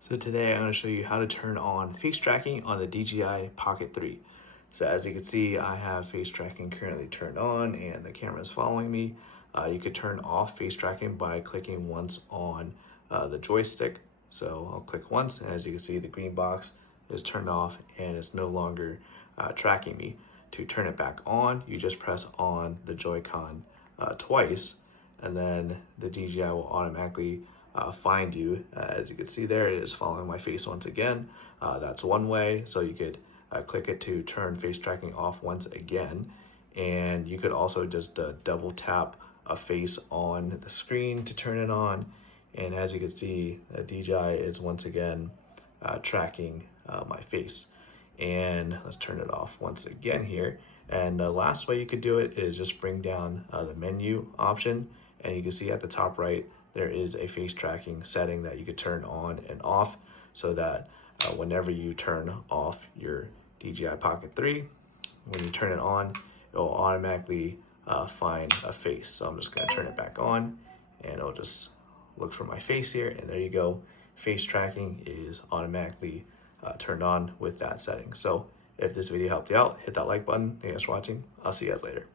So today I'm going to show you how to turn on face tracking on the DJI Pocket 3. So as you can see, I have face tracking currently turned on and the camera is following me. You could turn off face tracking by clicking once on the joystick. So I'll click once, and as you can see, the green box is turned off and it's no longer tracking me. To turn it back on, you just press on the Joy-Con twice, and then the DJI will automatically find you. As you can see there, it is following my face once again. That's one way. So you could click it to turn face tracking off once again. And you could also just double tap a face on the screen to turn it on. And as you can see, DJI is once again tracking my face. And let's turn it off once again here. And the last way you could do it is just bring down the menu option, and you can see at the top right there is a face tracking setting that you could turn on and off, so that whenever you turn off your DJI Pocket 3, when you turn it on, it will automatically find a face. So I'm just going to turn it back on, and it'll just look for my face here, and there you go. Face tracking is automatically turned on with that setting. So if this video helped you out, hit that like button. Thanks for watching. I'll see you guys later.